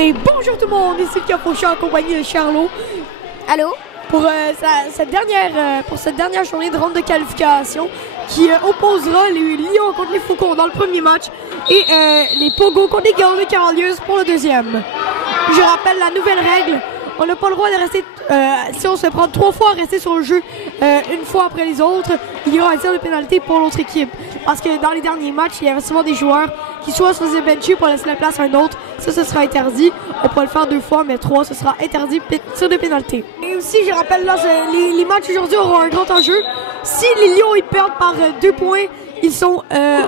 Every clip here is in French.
Et bonjour tout le monde, ici Pierre Fauché en compagnie de Charlot. Allô? Pour cette dernière journée de ronde de qualification qui opposera les Lions contre les Faucons dans le premier match et les Pogos contre les Golden Cavaliers pour le deuxième. Je rappelle la nouvelle règle. On n'a pas le droit de rester, si on se prend 3 fois à rester sur le jeu une fois après les autres, il y aura un tir de pénalité pour l'autre équipe. Parce que dans les derniers matchs, il y avait souvent des joueurs qui soit se faisaient bencher pour laisser la place à un autre. Ça, ce sera interdit. On pourra le faire 2 fois, mais 3, ce sera interdit, tir de pénalité. Et aussi, je rappelle, là, les matchs aujourd'hui auront un grand enjeu. Si les Lions ils perdent par 2 points, ils sont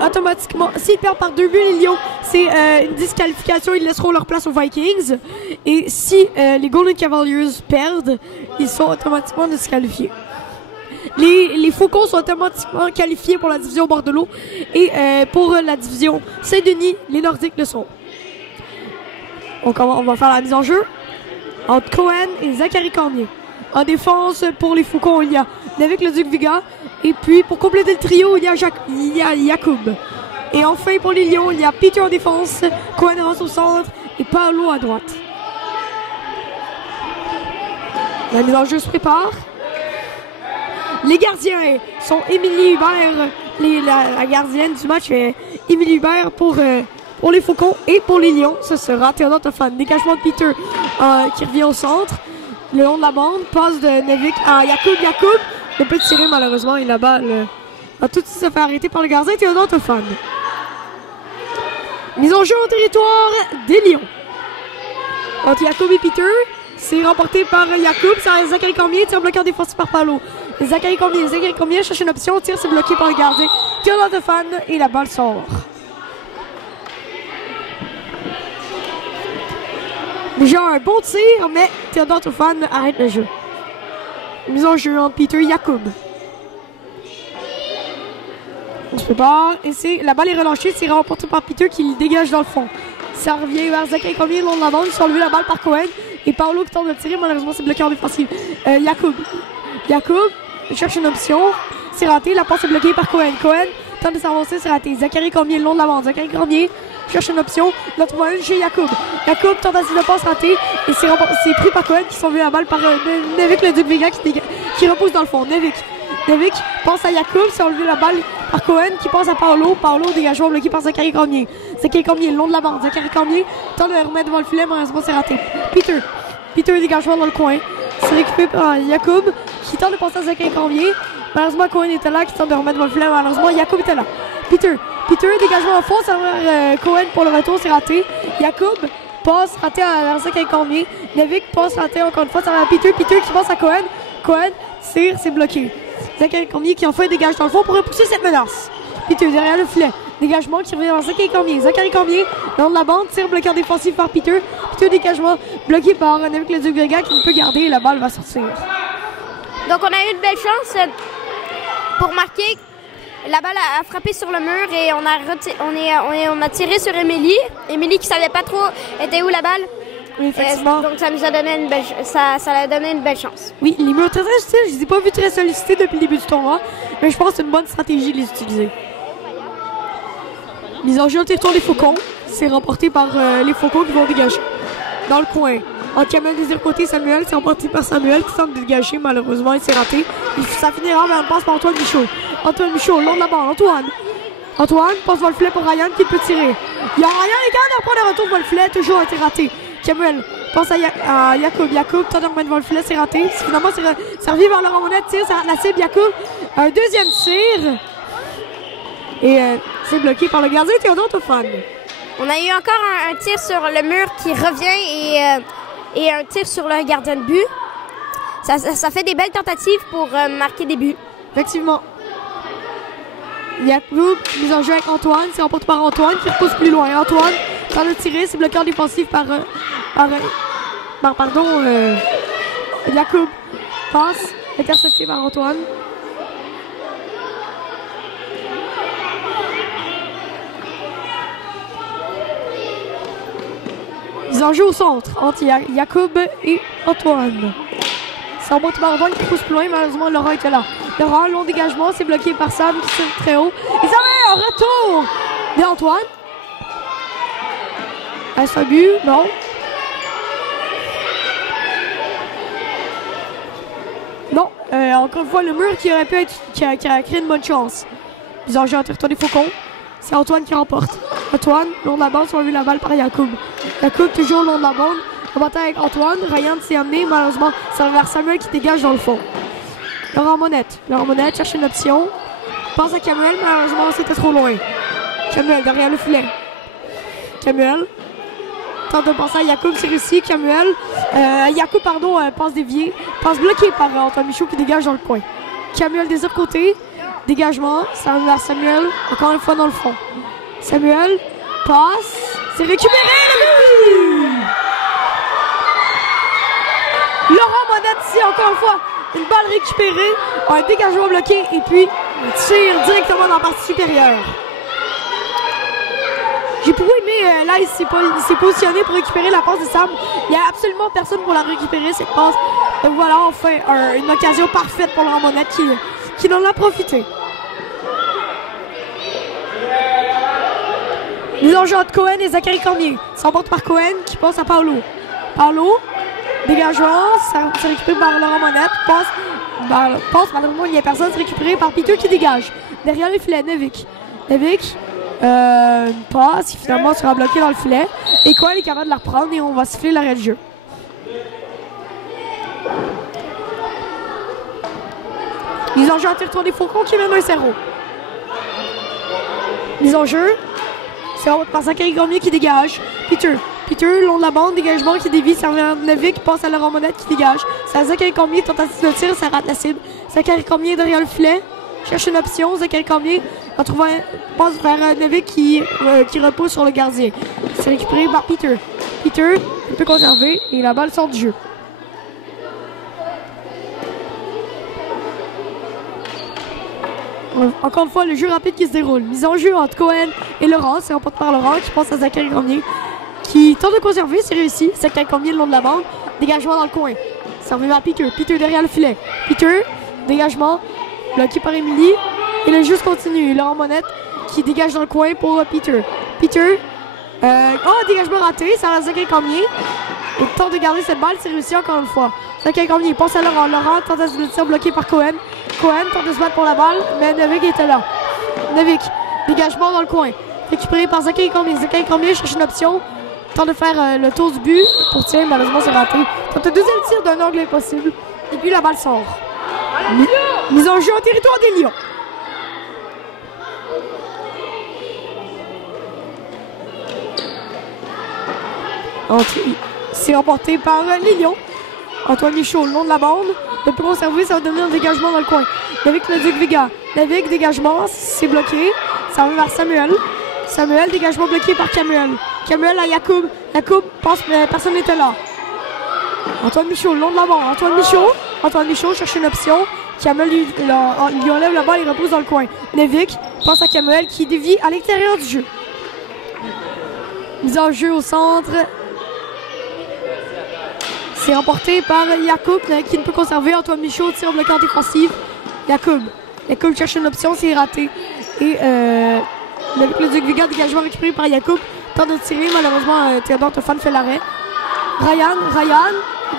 automatiquement, s'ils perdent par 2 buts, les Lions, c'est une disqualification, ils laisseront leur place aux Vikings. Et si les Golden Cavaliers perdent, ils sont automatiquement disqualifiés. Les Faucons sont automatiquement qualifiés pour la division Bordelot et pour la division Saint-Denis, les Nordiques le sont. Donc on va faire la mise en jeu entre Cohen et Zachary Cormier. En défense, pour les Faucons, il y a David Leduc-Viga. Et puis, pour compléter le trio, il y a Jacob. Et enfin, pour les Lions, il y a Peter en défense, Cohen au centre et Paolo à droite. La mise en jeu se prépare. Les gardiens sont Émilie Hubert. La gardienne du match est Émilie Hubert pour les Faucons. Et pour les Lions, ce sera Théodore Toffan. Dégagement de Peter qui revient au centre. Le long de la bande, passe de Nevik à Jacob. Jacob ne peut tirer malheureusement et la balle a tout de suite se fait arrêter par le gardien Théodore Toffan. Mise en jeu au territoire des Lions. Entre Jacob et Peter, c'est remporté par Jacob, c'est Zachary Cormier, tir bloqué en défensif par Paolo. Zachary Cormier cherche une option, tir c'est bloqué par le gardien Théodore Toffan et la balle sort. Déjà un bon tir, mais Théodore Toffan arrête le jeu. Mise en jeu entre Peter et Jacob. On se prépare et la balle est relâchée, c'est remporté par Peter qui le dégage dans le fond. Ça revient vers Zachary Cormier le long de la bande, ils sont enlevés la balle par Cohen et Paolo qui tente de tirer, malheureusement c'est bloqué en défensive. Jacob cherche une option, c'est raté, la passe est bloquée par Cohen. Cohen tente de s'avancer, c'est raté. Zachary Cormier le long de la bande, Zachary Cormier cherche une option, il en trouve une chez Jacob. Jacob tente de passe ratée et c'est pris par Cohen qui s'en veut la balle par Nevik Leduc-Viga qui repousse dans le fond. Nevik pense à Jacob, c'est enlevé la balle par Cohen qui passe à Paolo. Paolo dégagement bloqué par Zachary Cormier. Zachary Cormier le long de la bande. Zachary Cormier tente de le remettre devant le filet, malheureusement c'est raté. Peter dégagement dans le coin. C'est récupéré par Jacob qui tente de passer à Zachary Cormier. Malheureusement Cohen était là qui tente de remettre devant le filet, malheureusement Jacob était là. Peter dégagement en fond, ça va Cohen pour le retour, c'est raté. Jacob passe raté à Zachary Cormier. Nevik passe raté encore une fois, ça va à Peter qui passe à Cohen. Cohen tire, c'est bloqué. Zachary Cormier qui enfin dégage dans le fond pour repousser cette menace. Peter derrière le filet. Dégagement qui revient vers Zachary Cormier. Zachary Cormier, le long de la bande, tire bloqué en défensif par Peter. Dégagement bloqué par Nevik Leduc-Viga qui ne peut garder et la balle va sortir. Donc on a eu une belle chance pour marquer. La balle a frappé sur le mur et on a tiré sur Émilie. Émilie qui savait pas trop était où la balle. Oui, effectivement. Donc ça nous a donné ça a donné une belle chance. Oui, les murs très sollicités, je les ai pas vus très sollicités depuis le début du tournoi, mais je pense que c'est une bonne stratégie de les utiliser. Mise en jeu au territoire des Faucons, c'est remporté par les Faucons qui vont dégager. Dans le coin, en Kamel des deux côtés, Samuel, c'est remporté par Samuel qui tente de dégager, malheureusement il s'est raté. Ça finira vers une passe par Antoine Michaud. Antoine Michaud, long de la barre, Antoine passe devant le filet pour Ryan qui peut tirer. Il y a Ryan et quand on prend le retour devant le filet, toujours a été raté. Samuel pense à Jacob tente de remettre devant le filet, c'est raté. Finalement, c'est revient vers Laurent Monette, tire, ça la cible Jacob. Un deuxième tir. Et c'est bloqué par le gardien Théodore Toffan. On a eu encore un tir sur le mur qui revient et un tir sur le gardien de but. Ça fait des belles tentatives pour marquer des buts. Effectivement. Jacob, mise en jeu avec Antoine, c'est remporté par Antoine qui repousse plus loin. Antoine tente de tirer, c'est bloqué en défensif par Jacob. Passe, intercepté par Antoine. Ils en jouent au centre entre Jacob et Antoine. C'est remporté par Antoine qui pousse plus loin, malheureusement Laurent était là. Laurent, long dégagement, c'est bloqué par Sam qui tire très haut. Et ça va, un retour d'Antoine. Est-ce un but? Non. encore une fois, le mur qui aurait pu être, qui a créé une bonne chance. Mise en jeu en territoire des Faucons. C'est Antoine qui remporte. Antoine, long de la bande, on a vu la balle par Yacoub. Yacoub toujours long de la bande. On battait avec Antoine. Ryan s'est amené. Malheureusement, c'est vers Samuel qui dégage dans le fond. Laurent Monette. Laurent Monette cherche une option. Passe à Camuel. Malheureusement, c'était trop loin. Camuel derrière le filet. Camuel. Tente de passer à Yacoub, c'est réussi. Camuel. Yacoub, pardon, passe déviée. Passe bloquée par Antoine Michaud qui dégage dans le coin. Camuel des autres côtés. Dégagement. Ça va vers Samuel. Encore une fois dans le fond. Samuel. Passe. C'est récupéré. Le but! Laurent Monette ici, encore une fois. Une balle récupérée. Un dégagement bloqué. Et puis, tire directement dans la partie supérieure. J'ai beaucoup aimé, là, il s'est positionné pour récupérer la passe de Sam. Il n'y a absolument personne pour la récupérer, cette passe. Donc voilà, on fait une occasion parfaite pour Laurent Monette qui en a profité. Mise en jeu entre Cohen et Zachary Cormier. S'emporte par Cohen qui passe à Paolo. Paolo, dégagement, c'est récupéré par Laurent Monette. Passe, malheureusement, il n'y a personne, c'est récupéré par Peter qui dégage. Derrière le filet, Nevik. Passe, qui finalement sera bloqué dans le filet. Et Cohen est capable de la reprendre et on va siffler l'arrêt de jeu. Mise en jeu en territoire des Faucons qui mène 1-0. Mise en jeu. C'est par Zachary Cormier qui dégage. Peter, long de la bande, dégagement qui dévie. Ça revient Nevik qui passe à Laurent Monette qui dégage. C'est à Zachary Cormier, tentative de tir, ça rate la cible. Zachary Cormier derrière le filet. Cherche une option. Zachary Cormier en trouvant passe vers Nevik qui repose sur le gardien. C'est récupéré par Peter. Peter peut conserver et la balle sort du jeu. Encore une fois, le jeu rapide qui se déroule. Mise en jeu entre Cohen et Laurent. C'est remporté par Laurent qui passe à Zachary Cormier qui tente de conserver. C'est réussi. Zachary Cormier le long de la bande. Dégagement dans le coin. Ça revient vers Peter. Peter derrière le filet. Peter, dégagement. Bloqué par Émilie. Et le jeu se continue. Laurent Monette qui dégage dans le coin pour Peter. Dégagement raté. Ça va Zachary Cormier. Et tente de garder cette balle. C'est réussi encore une fois. Zachary Cormier passe à Laurent. Laurent tente de tir bloqué par Cohen. Cohen tente de se battre pour la balle, mais Nevik était là. Nevik, dégagement dans le coin. Récupéré par Zachary Cormier. Zachary Cormier cherche une option. Tente de faire le tour du but. Pour tirer, malheureusement, c'est raté. Tente un deuxième tir d'un angle impossible. Et puis la balle sort. Mise en jeu en territoire des Lions. C'est remporté par les Lions. Antoine Michaud, le long de la bande. Ne peut conserver, ça va devenir un dégagement dans le coin. Avec le Duc Vega. Avec dégagement, c'est bloqué. Ça va vers Samuel. Samuel, dégagement bloqué par Camuel. Camuel à Yacoub. Yacoub pense, mais personne n'était là. Antoine Michaud, le long de la bande. Antoine Michaud cherche une option. Camuel lui enlève la balle et repose dans le coin. Nevik passe à Camuel qui dévie à l'extérieur du jeu. Mise en jeu au centre. C'est remporté par Yacoub qui ne peut conserver. Antoine Michaud tire bloqué en défensive. Yacoub cherche une option, c'est raté. Et le Duc Vega, dégagement récupéré par Yacoub. Tente de tirer, malheureusement Théodore Tophane fait l'arrêt. Ryan,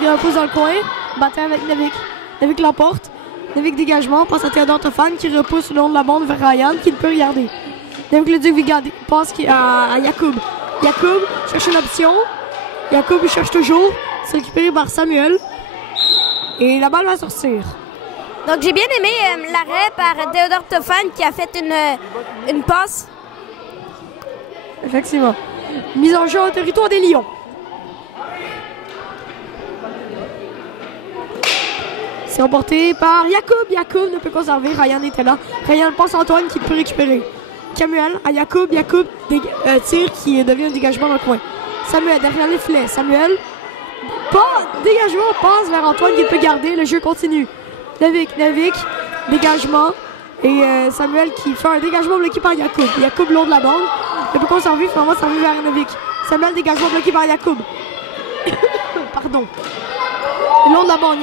il repose dans le coin. Battait avec Nevik. Nevik l'emporte. Nevik dégagement, passe à Théodore Tophane qui repousse le long de la bande vers Ryan qui ne peut regarder. Nevik le Duc Vega passe à Yacoub. Yacoub cherche une option. Yacoub cherche toujours. C'est récupéré par Samuel. Et la balle va sortir. Donc j'ai bien aimé l'arrêt par Théodore Tophane qui a fait une passe. Effectivement. Mise en jeu au territoire des Lions. C'est remporté par Yacoub. Yacoub ne peut conserver. Ryan était là. Ryan passe à Antoine qui peut récupérer. Camuel à Yacoub. Yacoub tire qui devient un dégagement dans le coin. Samuel derrière les filets. Samuel. Dégagement, passe vers Antoine qui peut garder. Le jeu continue. Nevik, dégagement. Et Samuel qui fait un dégagement bloqué par Yacoub. Yacoub long de la bande. Ne peut conserver, finalement ça arrive vers Nevik. Samuel, dégagement bloqué par Yacoub. Pardon. Long de la bande,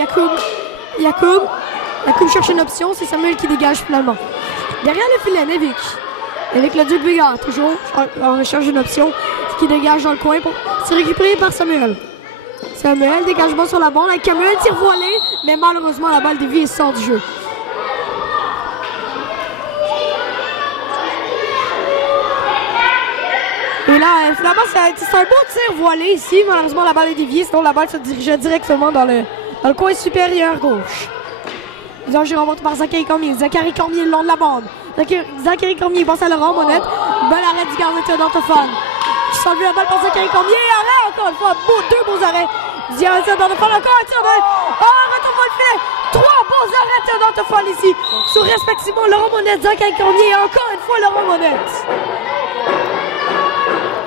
Yacoub cherche une option. C'est Samuel qui dégage finalement. Derrière le filet, Nevik. Avec le Duc Vega, toujours en recherche d'une option. Qui dégage dans le coin. C'est récupéré par Samuel. Samuel, dégagement sur la bande avec Camuel, tire voilé, mais malheureusement la balle dévie et sort du jeu. Et là, finalement, c'est un beau tir voilé ici. Malheureusement, la balle est déviée, sinon la balle se dirigeait directement dans le coin supérieur gauche. J'ai remonté par Zachary Cormier. Zachary Cormier le long de la bande. Zachary Cormier passe à Laurent Monette. Bel arrêt du gardien Théodore Toffan. Qui s'enlève la balle par Zachary Cormier. Arrêt encore une fois. Deux beaux arrêts. Théodore Toffan encore un tir de... retour pour le filet. 3 beaux arrêts Théodore Toffan ici. Sur respectivement Laurent Monette, Zachary Cormier et encore une fois Laurent Monette.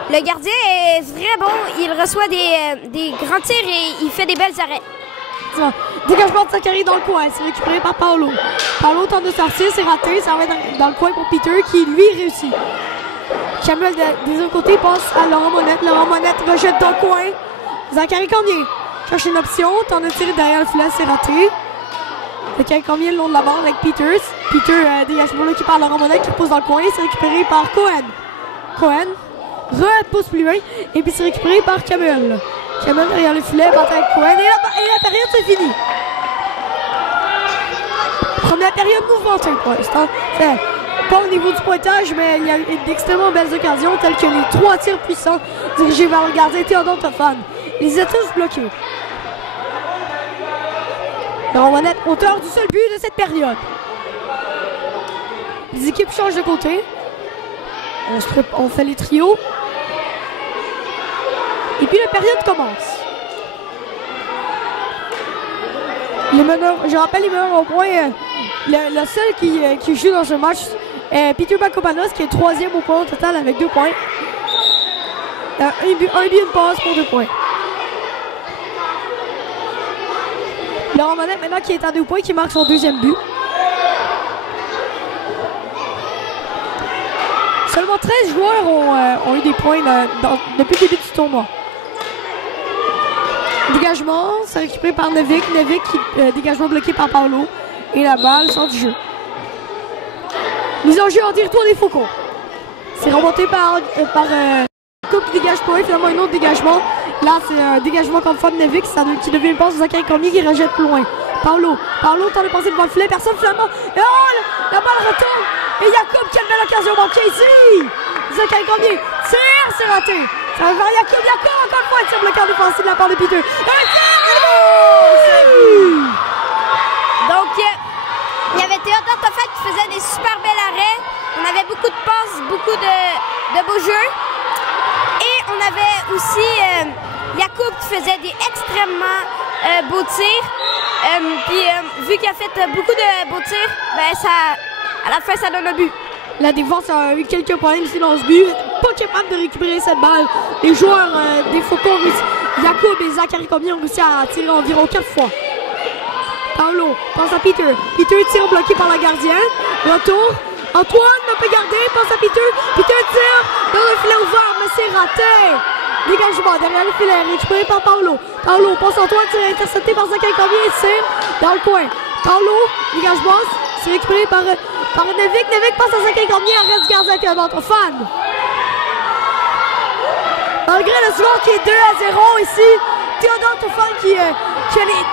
Le gardien est très bon. Il reçoit des grands tirs et il fait des belles arrêts. Dégagement de Zachary dans le coin, c'est récupéré par Paolo. Paolo tente de sortir, c'est raté, ça va être dans le coin pour Peter qui lui réussit. Camuel des autres côtés passe à Laurent Monette. Laurent Monette rejette dans le coin. Zachary Cormier cherche une option, tente de tirer derrière le filet, c'est raté. Zachary Cormier le long de la bande avec Peters. Peter dégagement là qui part Laurent Monette qui pousse dans le coin, c'est récupéré par Cohen. Cohen repousse plus loin et puis c'est récupéré par Camuel. Camuel derrière le filet, battre avec Cohen et la période c'est fini. Première période mouvementée pour l'instant. Pas au niveau du pointage, mais il y a eu d'extrêmement belles occasions telles que les 3 tirs puissants dirigés vers le gardien Théodore Toffan. Ils étaient tous bloqués. Laurent Monette, auteur du seul but de cette période. Les équipes changent de côté. On fait les trios. Et puis la période commence. Les meneurs, je rappelle les meneurs au point. Le seul qui joue dans ce match est Peter Bacopanos qui est 3e au point au total avec 2 points. Un but, une passe pour 2 points. Laurent Monette maintenant qui est à 2 points, qui marque son 2e but. Seulement 13 joueurs ont eu des points depuis le début du tournoi. Dégagement, c'est récupéré par Nevik. Nevik qui dégagement bloqué par Paolo. Et la balle sort du jeu. Mise en jeu en retour des Faucons. C'est remonté par Coupe qui dégage pour eux. Finalement un autre dégagement. Là c'est un dégagement contre fois de Nevik qui devient une passe de Zachary Cormier qui rejette plus loin. Paolo tente de passer devant le filet. Personne finalement. Et la balle retourne. Et Yacoub qui a une belle occasion manquée ici. Zachary Cormier tire, c'est raté. Ça va vers Yacoub encore une fois, il tire le quart défensif de la part de Peter. Donc, il y avait Théodore Toffan qui faisait des super belles arrêts. On avait beaucoup de passes, beaucoup de beaux jeux. Et on avait aussi Yacoub qui faisait des extrêmement beaux tirs. Vu qu'il a fait beaucoup de beaux tirs, à la fin, ça donne un but. La défense a eu quelques problèmes ici dans ce but. Pas capable de récupérer cette balle. Les joueurs des Faucons, Yacoub et Zachary Cormier ont réussi à tirer environ 4 fois. Paolo passe à Peter. Peter tire bloqué par la gardienne. Retour. Antoine ne peut garder. Passe à Peter. Peter tire dans le filet ouvert, mais c'est raté. Dégagement derrière le filet. Récupéré par Paolo. Paolo passe à Antoine. Tire intercepté par Zachary Cormier. Et tire dans le coin. Paolo, dégagement. C'est récupéré par Nevik. Nevik passe à Zachary Cormier. Arrête du gardien Théodore Toffan. Malgré le score qui est 2-0 ici, Théodore Toffan qui a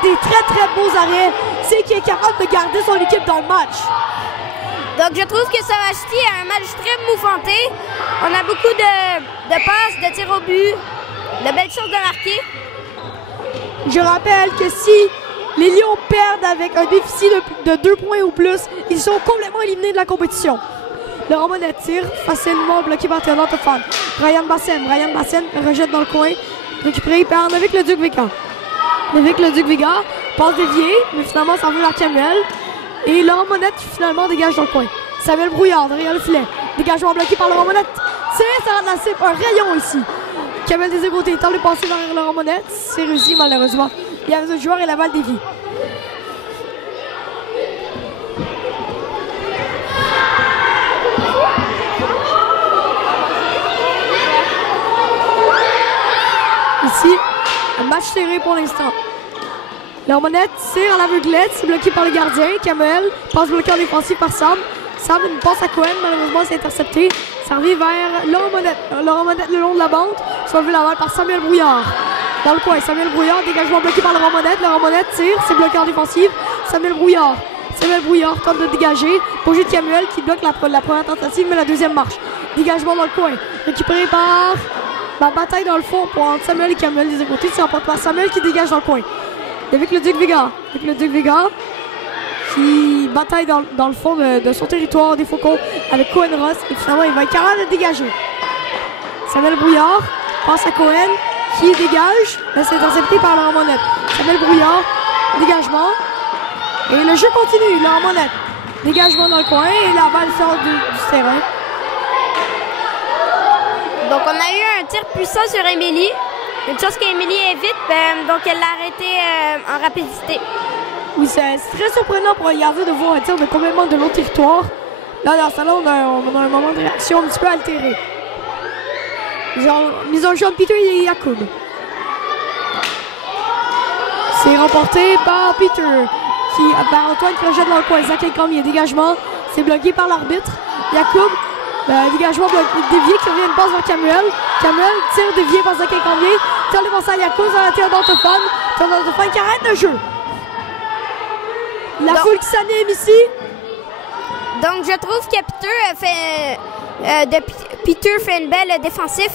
des très très beaux arrêts, c'est qui est capable de garder son équipe dans le match. Donc je trouve que Savachty a un match très mouvementé. On a beaucoup de passes, de tirs au but, de belles chances de marquer. Je rappelle que si les Lions perdent avec un déficit de 2 points ou plus, ils sont complètement éliminés de la compétition. Laurent Monette tire, facilement bloqué par Théodore Toffan. Ryan Bassem rejette dans le coin, récupéré par Nevik Leduc-Vega. Nevik Leduc-Vega passe dévié, mais finalement ça veut vers Camuel. Et Laurent Monette qui finalement dégage dans le coin. Samuel Brouillard derrière le filet. Dégagement bloqué par Laurent Monette. Ça ramasse un rayon ici. Camuel des côtés tente de passer vers Laurent Monette. C'est réussi malheureusement. Il y a les autres joueurs et la balle dévie. Ici, un match serré pour l'instant. Laurent Monette tire à l'aveuglette, c'est bloqué par le gardien. Camuel passe bloqué en défensif par Sam. Sam une passe à Cohen, malheureusement c'est intercepté. Ça revient vers Laurent Monette. Laurent Monette le long de la bande, sauvé la balle par Samuel Brouillard. Dans le coin, Samuel Brouillard, dégagement bloqué par le Ramonette. Le Ramonette tire, c'est bloqué en défensive. Samuel Brouillard tente de dégager. Projet de Samuel qui bloque la première tentative, mais la deuxième marche. Dégagement dans le coin, récupéré par la bataille dans le fond pour entre Samuel et Samuel des côtés. C'est remporté par Samuel qui dégage dans le coin. Avec le Duc Vega. Qui bataille dans le fond de son territoire des Faucons avec Cohen Ross. Et finalement, il va être capable de dégager. Samuel Brouillard passe à Cohen qui dégage. Mais c'est intercepté par le Ramonette. Samuel Brouillard, dégagement. Et le jeu continue. Le Ramonette, dégagement dans le coin et la balle sort du terrain. Donc on a eu un tir puissant sur Émilie. Une chance qu'Émilie est vite, donc elle l'a arrêté en rapidité. Oui, c'est très surprenant pour un gardien de voir un tir de complètement de l'autre territoire. Là, dans ce temps-là, on a un moment de réaction un petit peu altéré. Mise en jeu de Peter et Yacoub. C'est remporté par Peter, par Antoine qui rejette dans le coin. Zachary Cormier, dégagement, c'est bloqué par l'arbitre. Yacoub, dégagement dévié qui revient une passe vers Samuel. Samuel tire dévié par Zachary Cormier. Tire le passe à Yacoub, ça va tirer d'Antophane. D'Antophane qui arrête le jeu. La foule qui s'anime ici. Donc je trouve que Peter fait une belle défensive.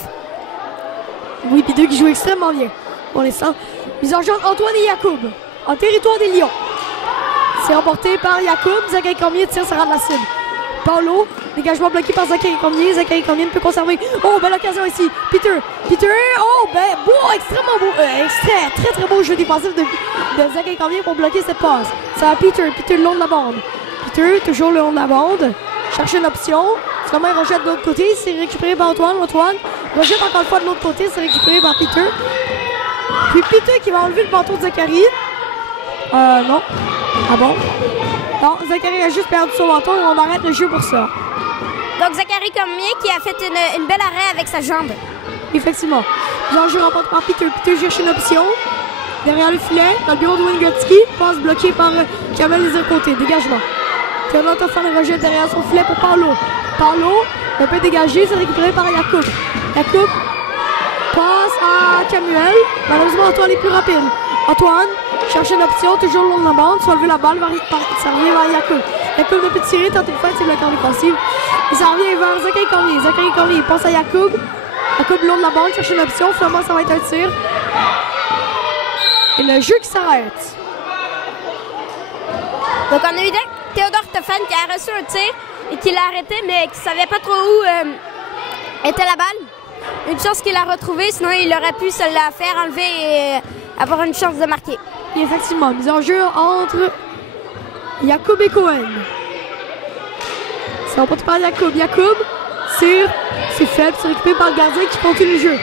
Oui, Peter qui joue extrêmement bien pour l'instant. Mise en jeu Antoine et Yacoub en territoire des Lions. C'est remporté par Yacoub. Zachary Cormier tire, ça rend la cible. Paulo, dégagement bloqué par Zachary Cormier. Zachary Cormier ne peut conserver. Oh, belle occasion ici. Peter, oh, beau, extrêmement beau. Très beau jeu défensif de Zachary Cormier pour bloquer cette passe. Ça va Peter le long de la bande. Peter, toujours le long de la bande. Cherche une option. Finalement, il rejette de l'autre côté. C'est récupéré par Antoine. Antoine rejette encore une fois de l'autre côté. C'est récupéré par Peter. Puis Peter qui va enlever le bâton de Zachary. Non. Ah bon? Non, Zachary a juste perdu son bâton et on arrête le jeu pour ça. Donc Zachary Cormier qui a fait une belle arrêt avec sa jambe. Effectivement. L'enjeu remporté par Peter. Peter cherche une option. Derrière le filet, dans le bureau de Wayne Gretzky. Passe bloqué par Kamel des côtés. Dégagement. Théodore Toffan rejette derrière son filet pour Paulo. Paulo, un peu dégagé, c'est récupéré par Yacoub. Yacoub passe à Samuel. Malheureusement, Antoine est plus rapide. Antoine cherche une option, toujours le long de la bande. Soit lever la balle, ça revient vers Yacoub. Yacoub ne peut tirer, tente une fois, c'est bloqué en défensive. Et ça revient vers Zachary Cormier. Zachary Cormier passe à Yacoub. Yacoub le long de la bande, cherche une option. Finalement, ça va être un tir. Et le jeu qui s'arrête. Donc on a eu Théodore Toffan qui a reçu un tir et qui l'a arrêté, mais qui ne savait pas trop où était la balle. Une chance qu'il l'a retrouvé, sinon il aurait pu se la faire enlever et avoir une chance de marquer. Et effectivement, mise en jeu entre Yacoub et Cohen. C'est remporté par Yacoub. Yacoub tire, c'est faible, c'est récupéré par le gardien qui continue le jeu.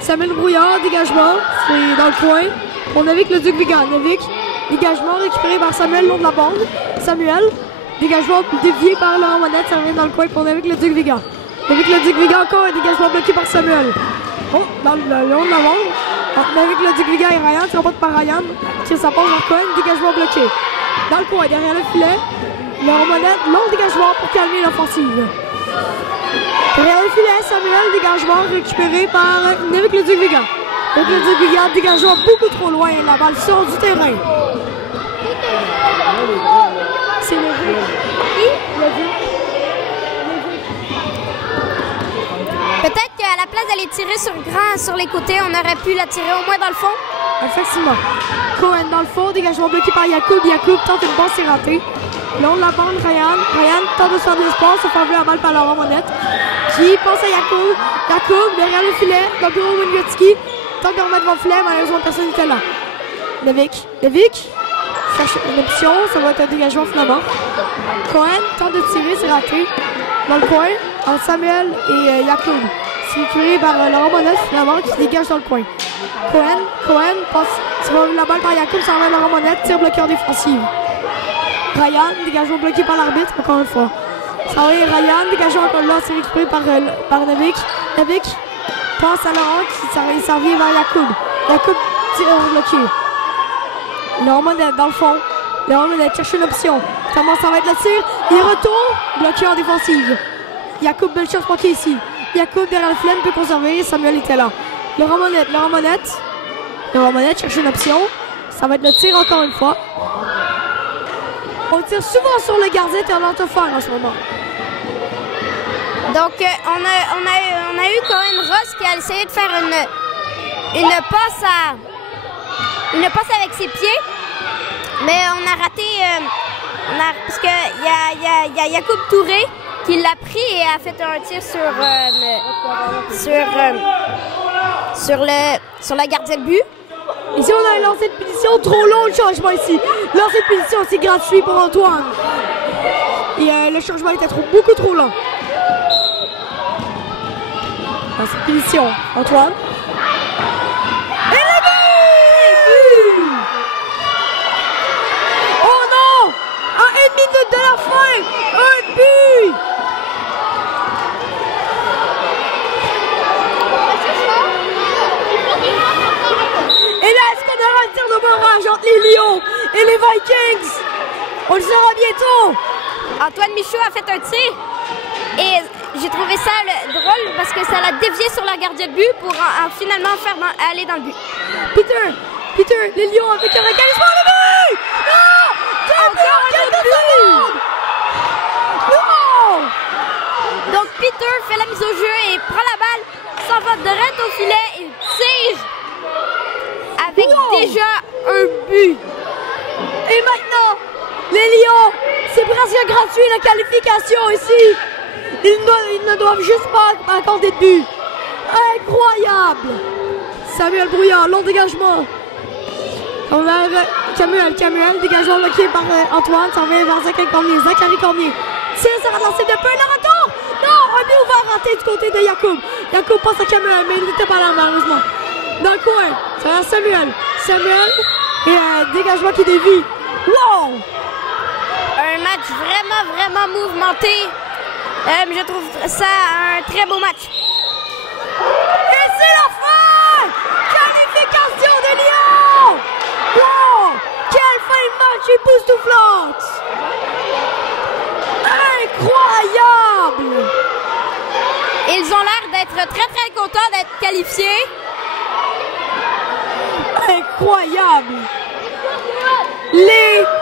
Samuel Brouillard, dégagement, c'est dans le coin. On est avec le Duc Vigan. Dégagement récupéré par Samuel le long de la bande. Samuel, dégagement dévié par Laurent Monette, ça revient dans le coin. On est avec le Duc Vigan. Avec le Duc Vigan encore un dégagement bloqué par Samuel. Oh, dans le long de la bande. On est avec le Duc Vigan et Ryan, c'est remporté par Ryan. Tire sa passe dans Cohen, dégagement bloqué. Dans le coin, derrière le filet. Laurent Monette, long dégagement pour calmer l'offensive. Derrière le filet, Samuel, dégagement récupéré par avec le Duc Vigan. Avec le Duc Vigan, dégagement beaucoup trop loin. La balle sort du terrain. C'est le jeu. Peut-être qu'à la place d'aller tirer sur les côtés, on aurait pu la tirer au moins dans le fond. Effectivement. Cohen dans le fond, dégagement bloqué par Yacoub. Yacoub tente une passe, c'est raté. Le long de la bande, Ryan tente de se faire de l'espace, se fait enlever la balle par Laurent Monette. Qui passe à Yacoub. Yacoub derrière le filet, dans le bureau de Wingutski. Tente de remettre mon filet, malheureusement personne n'était là. Levic cherche une option, ça va être un dégagement finalement. Cohen tente de tirer, c'est raté. Dans le coin, entre Samuel et Yacoub. C'est récupéré par Laurent Monette finalement qui se dégage dans le coin. Cohen passe, ça va la balle par Yacoub, ça enlève Laurent Monette, tire bloqué en défensive. Ryan, dégagement bloqué par l'arbitre, encore une fois. Ça va Ryan, dégagement encore là, c'est récupéré par Levic. Levic passe à Laurent, ça revient vers Yacoub. Yacoub tire bloqué. Laurent Monette dans le fond. Laurent Monette cherche une option. Comment ça va être le tir? Il retourne, bloqué en défensive. Yacoub, belle chance manquée ici. Yacoub derrière le filet peut conserver, Samuel était là. Laurent Monette Et on va aller chercher une option. Ça va être le tir encore une fois. On tire souvent sur le gardien Toronto-Fire en ce moment. Donc, on a eu Cohen Ross qui a essayé de faire une passe avec ses pieds, mais on a raté, parce qu'il y a Yacoub Touré qui l'a pris et a fait un tir sur la gardienne de but. Ici, on a un lancer de punition trop long, le changement ici. Lancer de punition, c'est gratuit pour Antoine. Et le changement était beaucoup trop long. Lancer de punition, Antoine. Et le but! Oh non! À 1 minute de la fin, un but! Et là, est-ce qu'on aura un tir de barrage entre les Lions et les Vikings? On le saura bientôt. Antoine Michaud a fait un tir et j'ai trouvé ça drôle parce que ça l'a dévié sur la gardienne de but pour finalement faire aller dans le but. Peter, les Lions avec un récalissement de but! Non! Encore quelques secondes! Non! Donc Peter fait la mise au jeu et prend la balle, s'en va direct au filet et tire avec déjà un but. Et maintenant, les Lions, c'est presque gratuit la qualification ici. Ils ne doivent juste pas accorder de but. Incroyable! Samuel Brouillard, long dégagement. On a Camuel, dégagement bloqué par Antoine, ça va vers Zachary Cormier. Tire, ça va lancer de peu, le retour! Non, un but ouvert raté du côté de Yacoub. Yacoub passe à Camuel, mais il n'était pas là malheureusement. Dans le coin, ça va Samuel, et dégagement qui dévie. Wow! Un match vraiment mouvementé. Je trouve ça un très beau match. Et c'est la fin! Qualification des Lions! Wow! Quelle fin de match époustouflante! Incroyable! Ils ont l'air d'être très contents d'être qualifiés. Incroyable!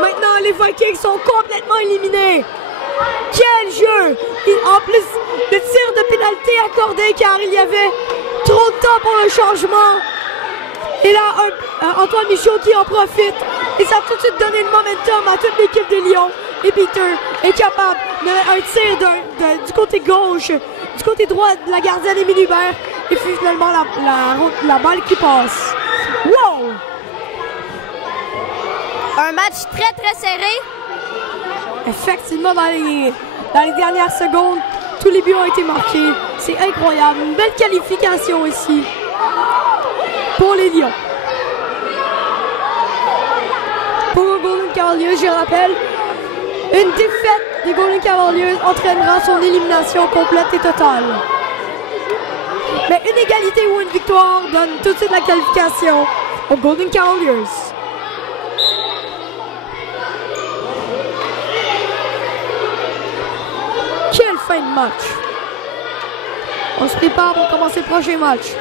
Maintenant, les Vikings sont complètement éliminés. Quel jeu! En plus, le tir de pénalité accordé car il y avait trop de temps pour le changement. Et là, Antoine Michaud qui en profite. Et ça a tout de suite donné le momentum à toute l'équipe des Lions. Et Peter est capable d'un tir du côté gauche, du côté droit de la gardienne Émilie Hubert. Et puis finalement, la balle qui passe. Wow! Un match très serré. Effectivement, dans les dernières secondes, tous les buts ont été marqués. C'est incroyable. Une belle qualification ici pour les Lions. Pour le Golden Cavaliers, je rappelle, une défaite des Golden Cavaliers entraînera son élimination complète et totale. Mais une égalité ou une victoire donne tout de suite la qualification aux Golden Cavaliers. Quelle fin de match! On se prépare pour commencer le prochain match.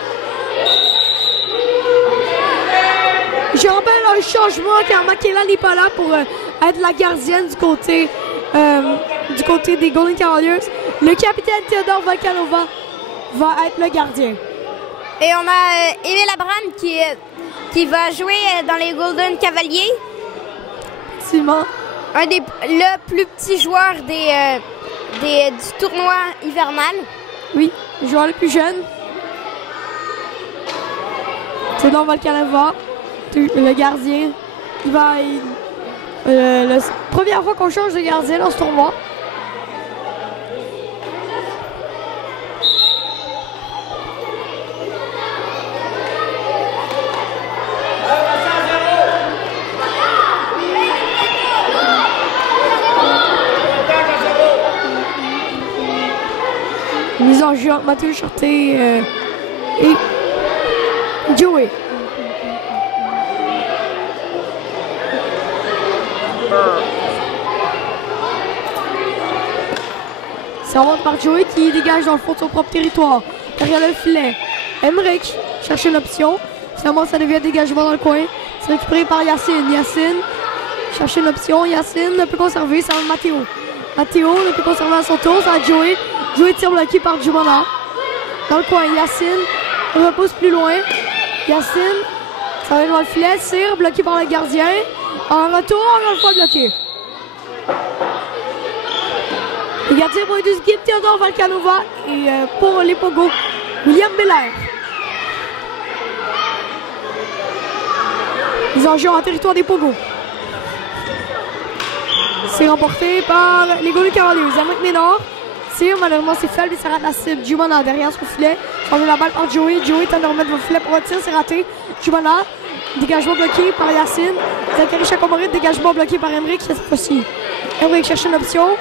Je rappelle un changement car Makela n'est pas là pour être la gardienne du côté des Golden Cavaliers. Le capitaine Theodore Volkanova va être le gardien. Et on a Émile Labran qui va jouer dans les Golden Cavaliers. Effectivement. Le plus petit joueur du tournoi hivernal. Oui, le joueur le plus jeune. Theodore Volkanova, le gardien. La première fois qu'on change de gardien dans ce tournoi. Mise en jeu entre Mathieu Charté et Joey. C'est remonte par Joey qui dégage dans le fond de son propre territoire. Derrière le filet. Emmerich cherche une option. Finalement, ça devient dégagement dans le coin. C'est récupéré par Yacine. Yacine, chercher une option. Yacine ne peut conserver, ça va Mathéo. Mathéo ne peut conserver à son tour, ça va Joey. Joey tire bloqué par Jumana. Dans le coin, Yacine repousse plus loin. Yacine, ça va devant le filet, tire, bloqué par le gardien. En retour, encore une fois bloqué. Les gardiens pour les deux équipes, Théodore Valcanova et pour les Pogo, William Belair. Ils en jouent en territoire des Pogo. C'est remporté par les Golden Cavaliers. Amérique Ménard. Tire, malheureusement c'est faible, ça rate la cible. Jumana derrière son filet. Change la balle par Joey. Joey tente de remettre le filet pour un tir, c'est raté. Jumana, dégagement bloqué par Yacine. Zachary Chacomorit, dégagement bloqué par Emric cette fois-ci. Emric cherche une option.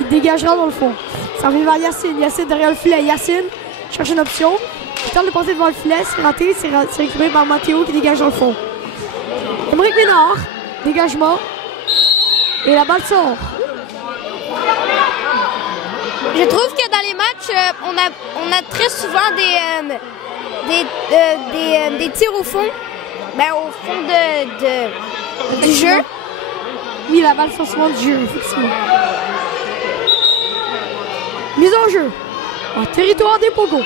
Il dégagera dans le fond. Ça revient vers Yacine. Yacine derrière le filet. Yacine cherche une option. Il tente de passer devant le filet, c'est raté. C'est récupéré par Mathéo qui dégage dans le fond. Emric Ménard, dégagement. Et la balle sort. Je trouve que dans les matchs, on a très souvent des tirs au fond. Ben, au fond du jeu. Oui, la balle sort souvent du jeu, effectivement. Mise en jeu. En territoire des Pogo.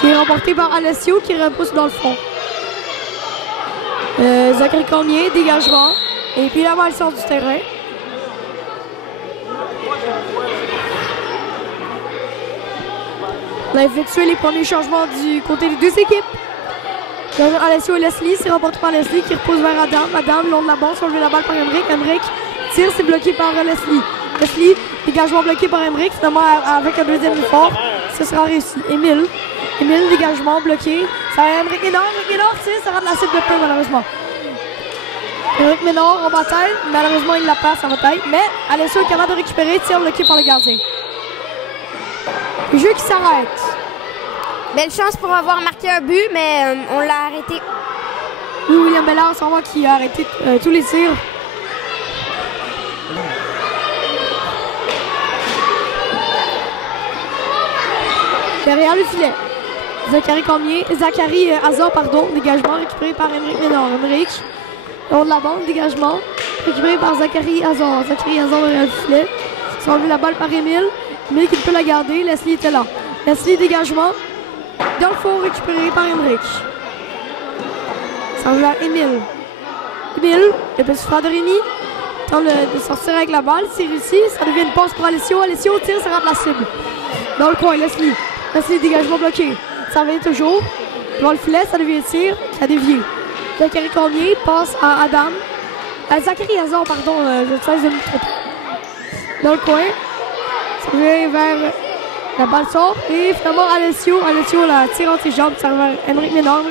C'est remporté par Alessio qui repousse dans le fond. Zachary Cormier, dégagement. Et puis la balle sort du terrain. On a effectué les premiers changements du côté des deux équipes. Alessio et Leslie, c'est remporté par Leslie qui repose vers Adam. Adam, le long de la bande, enlevé la balle par Emric. Emric tire, c'est bloqué par Leslie. Leslie, dégagement bloqué par Emric. Finalement, avec un deuxième effort, ce sera réussi. Émile, dégagement bloqué. Ça va Emric Ménard. Emric Ménard, ça rate la cible de peu, malheureusement. Emric Ménard en bataille. Malheureusement, il la passe en bataille. Mais Alessio est capable de récupérer, tire bloqué par le gardien. Le jeu qui s'arrête. Belle chance pour avoir marqué un but, mais on l'a arrêté. Oui, William Bellard, sans moi, qui a arrêté tous les tirs. Derrière le filet. Zachary Hazard, dégagement récupéré par Emric Ménard. Emric, le long de la bande, dégagement récupéré par Zachary Hazard. Zachary Hazard derrière le filet. C'est enlevé la balle par Émile. Émile qui peut la garder. Leslie était là. Leslie, dégagement. Dans le fond, récupéré par Emric. Ça va vers Émile. Émile, le petit frère de Rémi, tente de sortir avec la balle. C'est réussi. Ça devient une passe pour Alessio. Alessio tire, ça rate la cible. Dans le coin, Leslie. Leslie, dégagement bloqué. Ça revient toujours. Devant le filet, ça devient tir. Ça a dévié. Zachary Cormier passe à Adam. Zachary Hazard, je sais, je me trompe. Dans le coin. Ça revient vers. La balle sort et finalement Alessio la tire entre ses jambes, ça va Emric Ménard,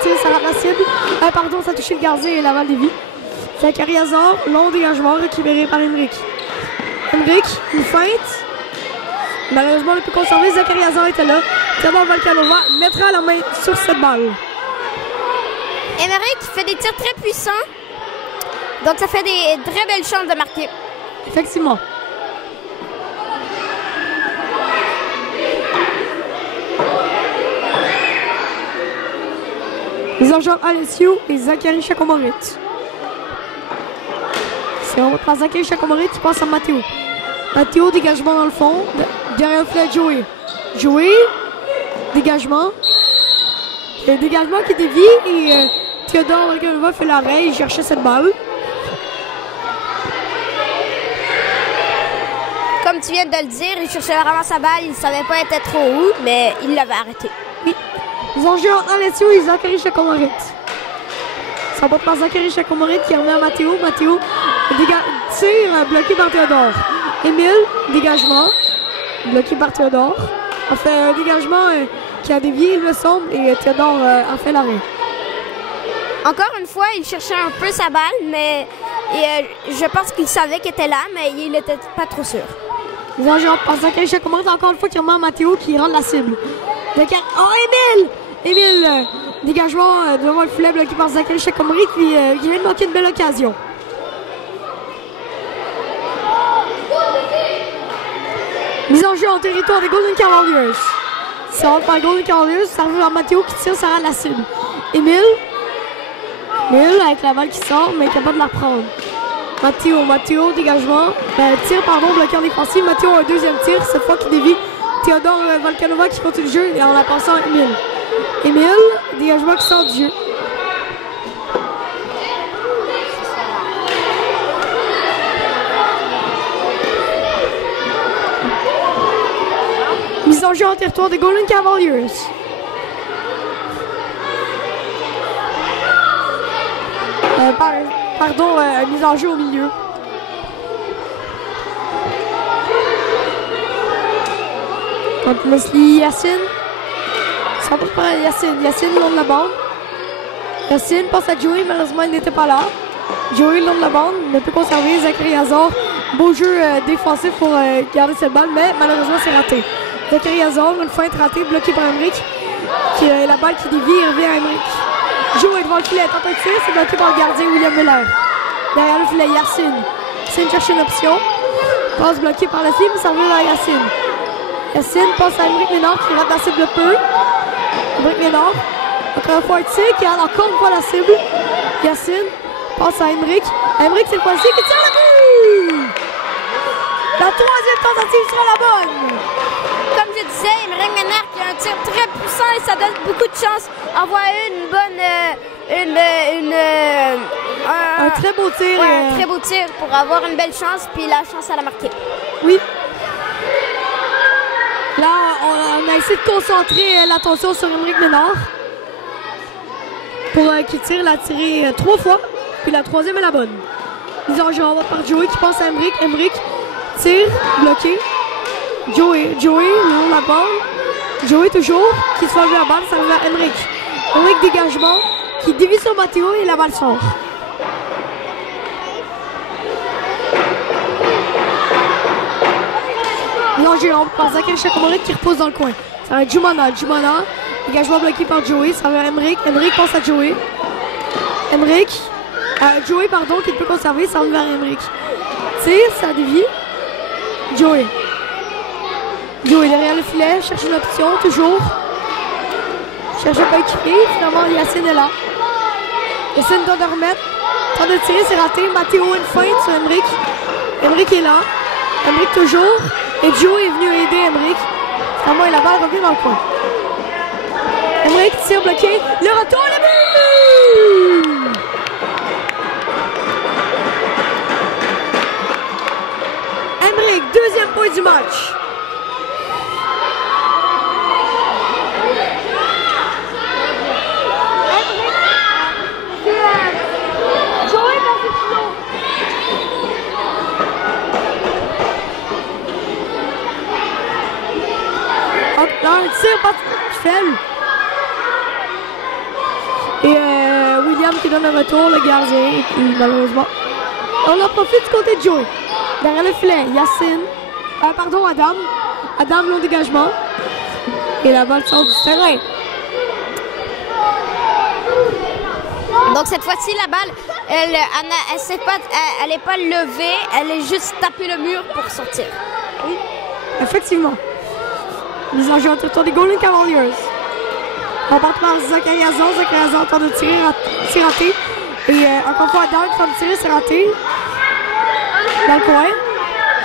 tire, ça rate la cible. Ça a touché le gardien et la balle dévie. Zachary Hazard, long dégagement récupéré par Emric. Emric, une feinte. Malheureusement, le plus conservé, Zachary Hazard était là. Théodore Valcanova mettra la main sur cette balle. Emric fait des tirs très puissants, donc ça fait des très belles chances de marquer. Effectivement. Les enjeux Alessio et Zachary Chacomorit. C'est on reprend Zachary Chacomorit qui passe à Mathéo. Mathéo, dégagement dans le fond. Derrière le filet, Joey. Joey, dégagement. Le dégagement qui dévie et Théodore Valcanova fait l'arrêt. Il cherchait cette balle. Comme tu viens de le dire, il cherchait vraiment sa balle. Il ne savait pas être trop haut, mais il l'avait arrêté. Oui. Ils ont joué en Alessio et Zachary Chacomorit. Ça va par Zachary Chacomorit qui remet à Mathéo. Mathéo, tir bloqué par Théodore. Émile, dégagement. Bloqué par Théodore. A fait un dégagement qui a dévié, il me semble, et Théodore a fait l'arrêt. Encore une fois, il cherchait un peu sa balle, mais je pense qu'il savait qu'elle était là, mais il n'était pas trop sûr. Ils ont joué par Zachary Chacomorit encore une fois qui remet à Mathéo qui rentre la cible. Émile, dégagement devant le filet bloqué par Zachary Chacomorit qui vient de manquer une belle occasion. Mise en jeu en territoire des Golden Cavaliers. Ça rentre par Golden Cavaliers. Ça arrive à Matteo qui tire, ça rend la cible. Émile avec la balle qui sort, mais capable de la reprendre. Matteo, dégagement. Tir, bloqué en défensive. Matteo a un deuxième tir, cette fois qui dévie. Théodore Volkanova qui continue le jeu et en la passant à Émile, dégagement qui sort du jeu. Mise en jeu en territoire des Golden Cavaliers. Mise en jeu au milieu. Contre Leslie Yacine. Ça passe par Yacine. Yacine le long de la bande. Yacine passe à Joey, malheureusement il n'était pas là. Joey le long de la bande, ne peut conserver. Zachary Hazard. Beau jeu défensif pour garder cette balle, mais malheureusement c'est raté. Zachary Hazard, une feinte ratée, bloqué par Emmerich. La balle qui dévie, revient à Emmerich. Joey devant le filet, tentative, c'est bloqué par le gardien William Muller. Derrière le filet, Yacine. Yacine cherche une option. Passe bloqué par la cible, ça revient vers Yacine. Yacine passe à Emmerich Ménard qui rate la cible de peu. Emmerich Ménard, encore une fois un tir qui a encore une fois la cible. Yacine passe à Emmerich. Emmerich cette fois-ci qui tire le but! La troisième tentative sera la bonne! Comme je disais, Emmerich Ménard qui a un tir très puissant et ça donne beaucoup de chance. Envoie une bonne... un très beau tir. Ouais, un très beau tir pour avoir une belle chance, puis la chance à la marquer. Oui. Là, on a essayé de concentrer l'attention sur Emmerich Ménard. Pour qu'il tire, l'a tiré 3 fois. Puis la troisième est la bonne. Mise en jeu par Joey qui passe à Emmerich. Emmerich tire, bloqué. Joey, le long de la balle. Joey toujours, qui se fait enlever la balle, ça revient à Emmerich. Emmerich dégagement, qui dévie sur Matteo et la balle sort. Non, j'ai par Zachary Chakomoric qui repose dans le coin. Ça va être Jumana, dégagement bloqué par Joey, ça va être Emmerich. Emmerich passe à Joey. Joey, qui peut conserver, ça va vers Emmerich. Tire, ça dévie. Joey derrière le filet, cherche une option, toujours. Cherche pas équipé, finalement Yacine est là. Yacine doit de remettre. Tente de tirer, c'est raté. Matteo une feinte sur Emmerich. Emmerich est là. Emmerich toujours. Et Joe est venu aider Emmerich. Finalement, la balle revient dans le coin. Emmerich tire bloqué. Le retour, le but! Emmerich, deuxième point du match. Un tir pas faible. Et William qui donne un retour, le gardien. Et puis, malheureusement, on en profite du côté de Joey. Derrière le filet, Yacine. Adam. Adam, long dégagement. Et la balle sort du terrain. Donc cette fois-ci, la balle, elle n'est pas levée, elle est juste tapée le mur pour sortir. Oui, effectivement. Mise en jeu entre des Golden Cavaliers. On part par Zachary Hazard. Zachary Hazard tente de tirer, c'est raté. Et encore une fois, Adam tente de tirer, c'est raté. Dans le coin.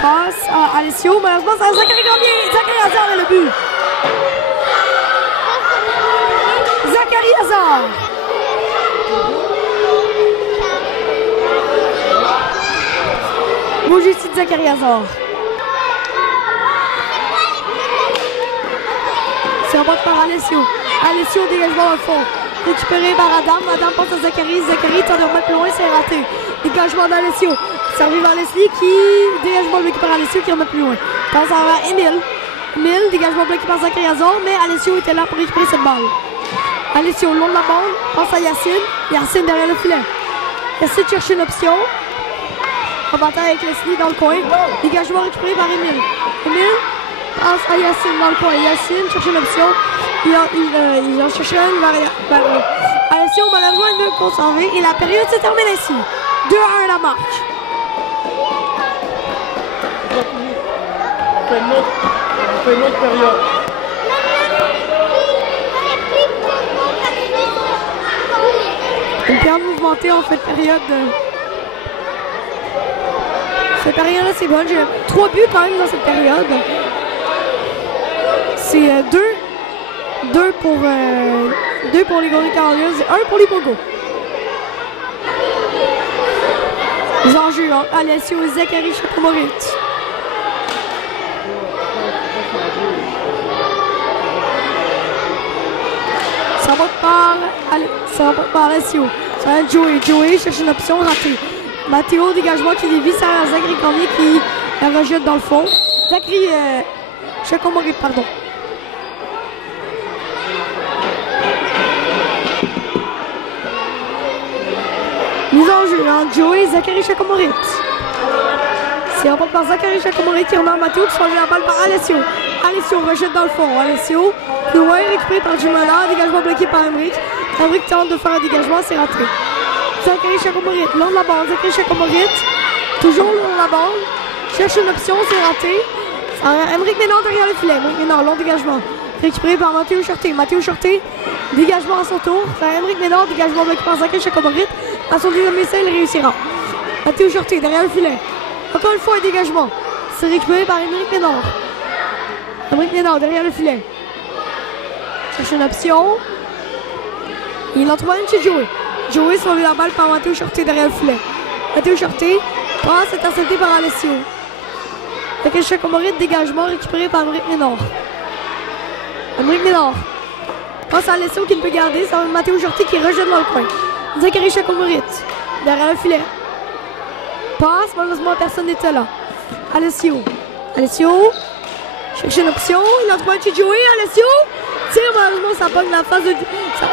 Passe à Alessio. Malheureusement, c'est Zachary Gambier. Zachary Hazard est le but. Zachary Hazard. Beau justice de Zachary Hazard. C'est un bot par Alessio. Alessio dégagement au fond. Récupéré par Adam. Adam passe à Zachary. Zachary tente de remettre plus loin, c'est raté. Dégagement d'Alessio. Servi par Leslie qui dégagement bloqué par Alessio qui remet plus loin. Passe à Émile. Émile, dégagement bloqué par Zachary Hazard, mais Alessio était là pour récupérer cette balle. Alessio, le long de la bande, passe à Yacine. Yacine derrière le filet. Yacine cherche une option. En bataille avec Leslie dans le coin. Dégagement récupéré par Émile. Émile passe à Yacine dans le coin. Yacine cherche une option. Il en cherche une. Alessio, malheureusement, il veut conserver. Et la période se termine ici. 2-1 la marque. On fait une autre période. Une période mouvementée en fait période. Cette période-là, c'est bonne. J'ai 3 buts quand même dans cette période. C'est 2 pour les Golden Cavaliers et 1 pour les Pogos. Les enjeux, hein. Alessio et Zachary Chakomorit. Ça va par Alessio. Ça va être Joey. Joey cherche une option ratée. Matteo, dégagement qui dévie à Zachary Cormier qui la rejette dans le fond. Zachary Chakomorit, pardon. Mise en jeu, hein, Joey et Zachary Chakomorit. C'est remporté par Zachary Chakomorit qui remet à Matteo qui se enlève la balle par Alessio. Alessio rejette dans le fond. Alessio, loin récupéré par Jumana, dégagement bloqué par Emric. Emric tente de faire un dégagement, c'est raté. Zachary Chakomorit, long de la bande. Zachary Chakomorit, toujours long de la bande. Cherche une option, c'est raté. Emric Ménard derrière le filet. Emric Ménard, long dégagement. Récupéré par Matteo Charté. Matteo Charté, dégagement à son tour. Emric Ménard, dégagement bloqué par Zachary Chakomorit. À son deuxième essai, il réussira. Matteo Charté derrière le filet. Encore une fois, un dégagement. C'est récupéré par Emric Ménard. Emric Ménard derrière le filet. Cherche une option. Il en trouve une chez Joey. Joey se enlève la balle par Matteo Charté derrière le filet. Matteo Charté passe intercepté par Alessio. Zachary Chakomorit, dégagement récupéré par Emric Ménard. Emric Ménard passe à Alessio qui ne peut garder. C'est Matteo Charté qui rejette dans le coin. Zachary Chakomorit derrière le filet. Passe, malheureusement personne n'était là. Alessio cherche une option. Il en trouve un chez Joey. Alessio tire, malheureusement ça pogne la face de.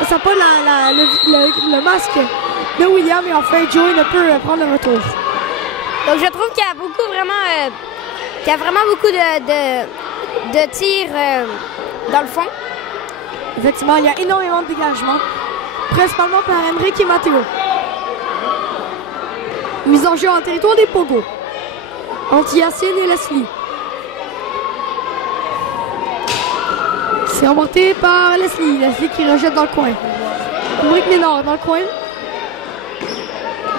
Ça pogne le masque de William et enfin Joey ne peut prendre le retour. Donc je trouve qu'il y a vraiment beaucoup de tirs dans le fond. Effectivement, il y a énormément de dégagements. Principalement par Emric et Matteo. Mise en jeu en territoire des Pogos. Entre Yacine et Leslie. C'est emporté par Leslie. Leslie qui rejette dans le coin. Emric Ménard dans le coin.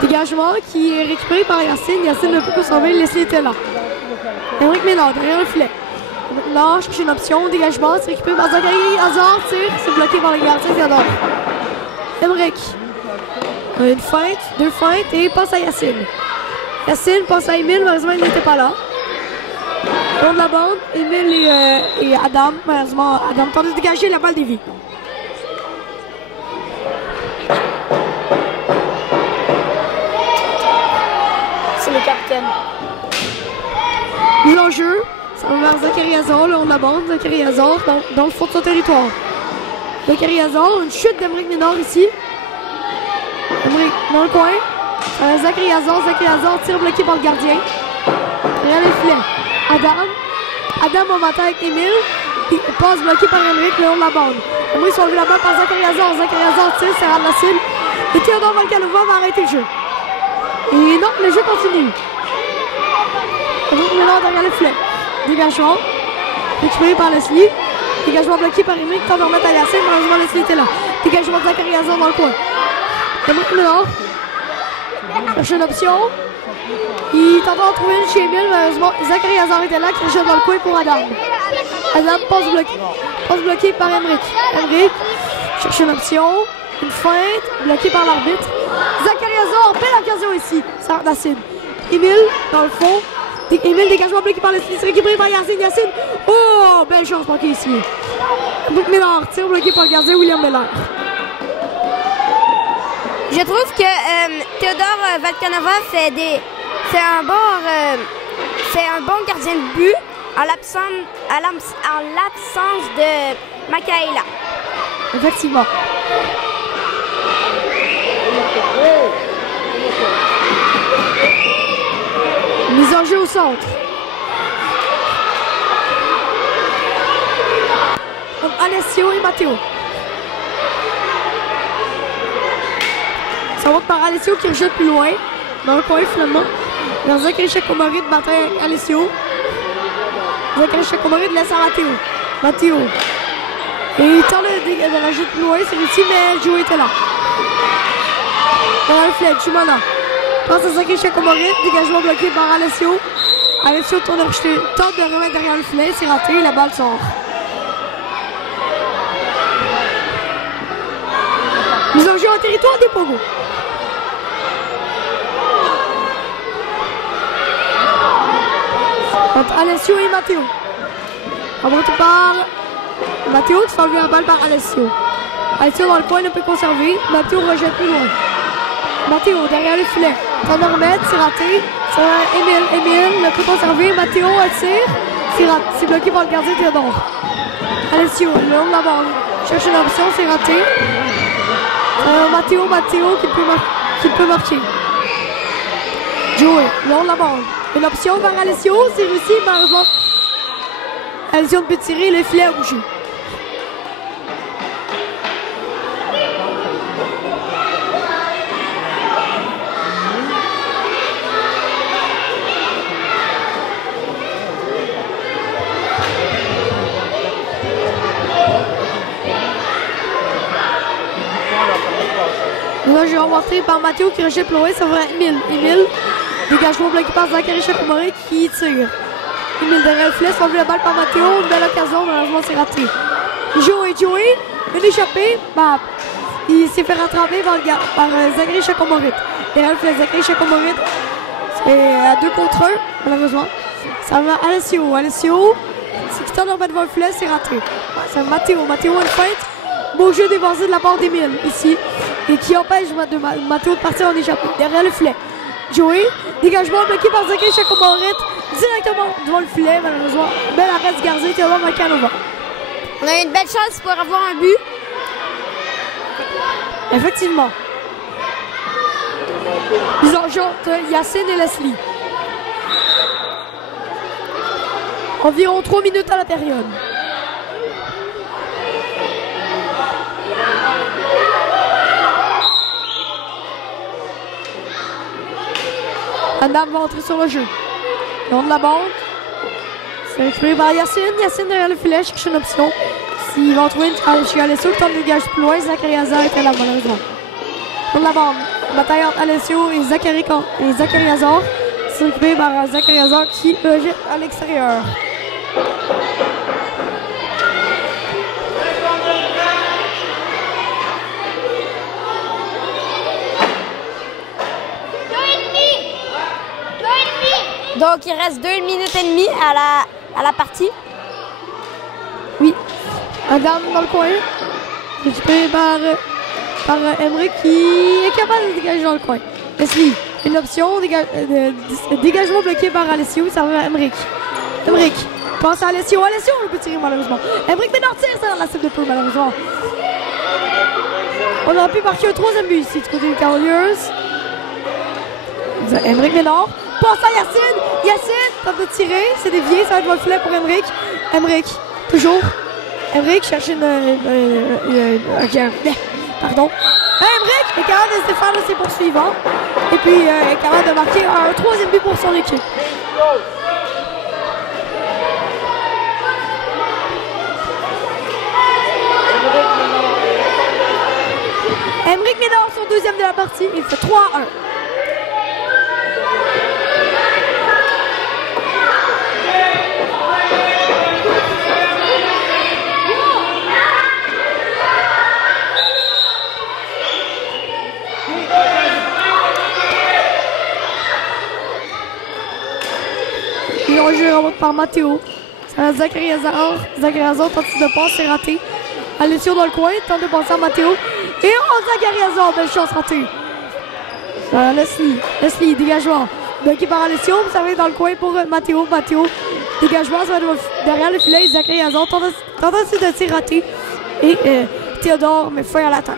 Dégagement qui est récupéré par Yacine. Yacine ne peut pas sauver. Leslie était là. Emric Ménard derrière le filet. Ménard cherche une option. Dégagement. C'est récupéré par Zachary. Hazard tire. C'est bloqué par le gardien Théodore. Emric. Une feinte, 2 feintes et passe à Yacine. Yacine passe à Émile, malheureusement il n'était pas là. Long de la bande, Émile et Adam, malheureusement Adam tente de dégager la balle dévie. C'est le capitaine. Mise en jeu, ça va vers Zachary Hazard, long de la bande, Zachary Hazard dans le fond de son territoire. Zachary Hazard, une chute d'Emric Ménard ici. Emric dans le coin. Zachary Hazard tire bloqué par le gardien. Derrière les filets. Adam en bataille avec Émile. Il passe bloqué par Emric le long de la bande. Emric s'enlève la balle par Zachary Hazard. Zachary Hazard tire, c'est rare la cible. Et Théodore Volcanova va arrêter le jeu. Et non, le jeu continue. Emric Ménard derrière le filet. Dégagement. Récupéré par Leslie. Dégagement bloqué par Emric. Tente de remettre à Yacine. Malheureusement, Leslie était là. Dégagement de Zachary Hazard dans le coin. Emric Ménard cherche une option. Il tente d'en trouver une chez Emile. Malheureusement, Zachary Hazard était là qui rejette dans le coin pour Adam. Adam passe bloqué par Emric. Emric cherche une option. Une feinte bloquée par l'arbitre. Zachary Hazard pèle l'occasion ici. Ça rate la cible. Emile dans le fond. Emile dégagement bloqué par le c'est récupéré par Yacine. Yacine. Oh, belle chance manquée ici. Emric Ménard tire bloqué par le gardien William Meller. Je trouve que Théodore Volcanova fait un bon gardien de but en l'absence de Makaela. Effectivement. Mise en jeu au centre. Alessio et Matteo. Ça va par Alessio qui rejette plus loin, dans le coin finalement. Dans Zachary Chakomorit bataille avec Alessio. Zachary Chakomorit laisse à Matteo. Et il tente de rejeter plus loin, c'est réussi, mais Joey était là. Derrière le filet, Chumana. Passe à Zachary Chacomorit, dégagement bloqué par Alessio. Alessio tente de remettre derrière le filet, c'est raté, la balle sort. Nous avons joué en territoire des Pogo. Entre Alessio et Matteo. Embrutté par Matteo qui s'en enlevé la balle par Alessio. Alessio dans le coin ne peut conserver. Matteo rejette plus loin. Matteo derrière le filet. Tente de remettre, c'est raté. Ça va Émile. Émile ne peut conserver. Matteo attire. C'est bloqué par le gardien Théodore. Alessio, le long de la balle. Cherche une option, c'est raté. Matteo qui peut marquer. Joey, le long de la balle. Une option vers Alessio, c'est réussi, malheureusement. Alessio ne peut tirer, le filet a bougé. Là, j'ai remonté par Matteo qui rejette plus loin, ça va Émile. Émile, dégagement bloqué par Zachary Chacomorit qui tire. Émile derrière le filet, s'enlève la balle par Matteo, une belle occasion, malheureusement c'est raté. Joey, une échappée, il s'est fait rattraper par Zachary Chacomorit. Derrière le filet, Zachary Chacomorit, c'est à 2 contre 1, malheureusement. Ça va Alessio, c'est qui tente de remettre devant le filet, c'est raté. Ça va Matteo, une feinte. Beau jeu dévancé de la part d'Émile, ici. Et qui empêche Matteo de partir en échappée. Derrière le filet. Joey, dégagement bloqué par Zachary Chacomorit directement devant le filet, malheureusement. Bel arrêt du gardien Théodore Macanova. On a une belle chance pour avoir un but. Effectivement. Ils enchantent Yacine et Leslie. Environ 3 minutes à la période. Adam va entrer sur le jeu. Le long de la bande. C'est récupéré par Yacine. Yacine derrière le filet, cherche une option. S'il va en trouver une chez Alessio, le temps de dégage plus loin. Zachary Hazard était là, malheureusement. Le long de la bande. Bataille entre Alessio et Zachary Hazard. C'est récupéré par Zachary Hazard qui jette à l'extérieur. Donc, il reste 2 minutes et demie à la partie. Oui. Adam dans le coin. Récupéré par Emmerich qui est capable de dégager dans le coin. Leslie, une option. Dégagement bloqué par Alessio. Ça va à Emmerich. Emmerich passe à Alessio. Alessio, on peut tirer malheureusement. Emmerich Ménard tire ça dans la cible de peu malheureusement. On aurait pu marquer un 3e but ici du côté des Cavaliers. Emmerich Ménard. Passe à Yacine tente de tirer, c'est dévié, ça va être le filet pour Emmerich. Emmerich, toujours. Emmerich cherche pardon. Emmerich est capable de se faire de ses poursuivants. Et puis est capable de marquer un 3e but pour son équipe. Emmerich Ménard, son 2e de la partie, il fait 3-1. Le jeu remonte par Matteo. Ça va Zachary Hazard. Zachary Hazard tente de passe, c'est raté. Alessio dans le coin, tente de passer à Matteo. Et Zachary Hazard, belle chance ratée. Leslie, dégagement. Bloqué par Alessio, ça va être dans le coin pour Matteo. Matteo, dégagement, ça va être derrière le filet. Zachary Hazard tente de tirer raté. Et Théodore met fin à l'attaque.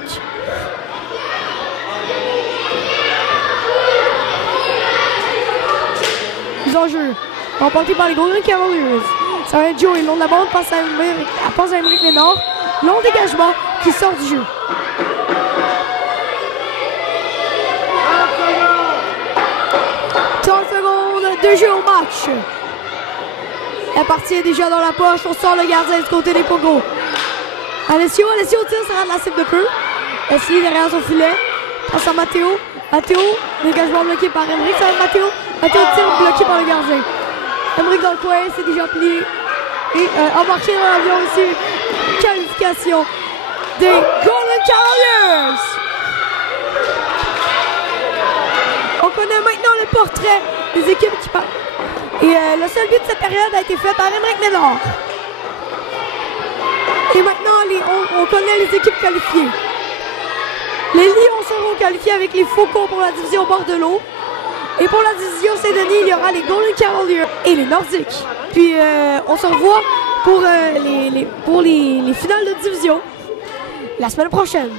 Mise en jeu. Remporté par les Golden Cavaliers. Ça va être Joey, le long de la bande, passe à Emmerich Ménard. Long dégagement qui sort du jeu. De jeu au match. La partie est déjà dans la poche. On sort le gardien du côté des Pogo. Alessio tire, ça rend la cible de peu. Leslie derrière son filet. Passe à Matteo. Matteo, dégagement bloqué par Emeric. Ça va être Matteo. Matteo tire bloqué par le gardien. Emeric dans le coin, c'est déjà plié. Et embarqué dans l'avion aussi. Qualification des Golden Cavaliers. On connaît maintenant le portrait des équipes qui partent. Et le seul but de cette période a été fait par Emeric Ménard. Et maintenant, on connaît les équipes qualifiées. Les Lions seront qualifiés avec les Faucons pour la division bord de l'eau. Et pour la division Saint-Denis, il y aura les Golden Cavaliers et les Nordiques. Puis on se revoit pour les finales de division la semaine prochaine.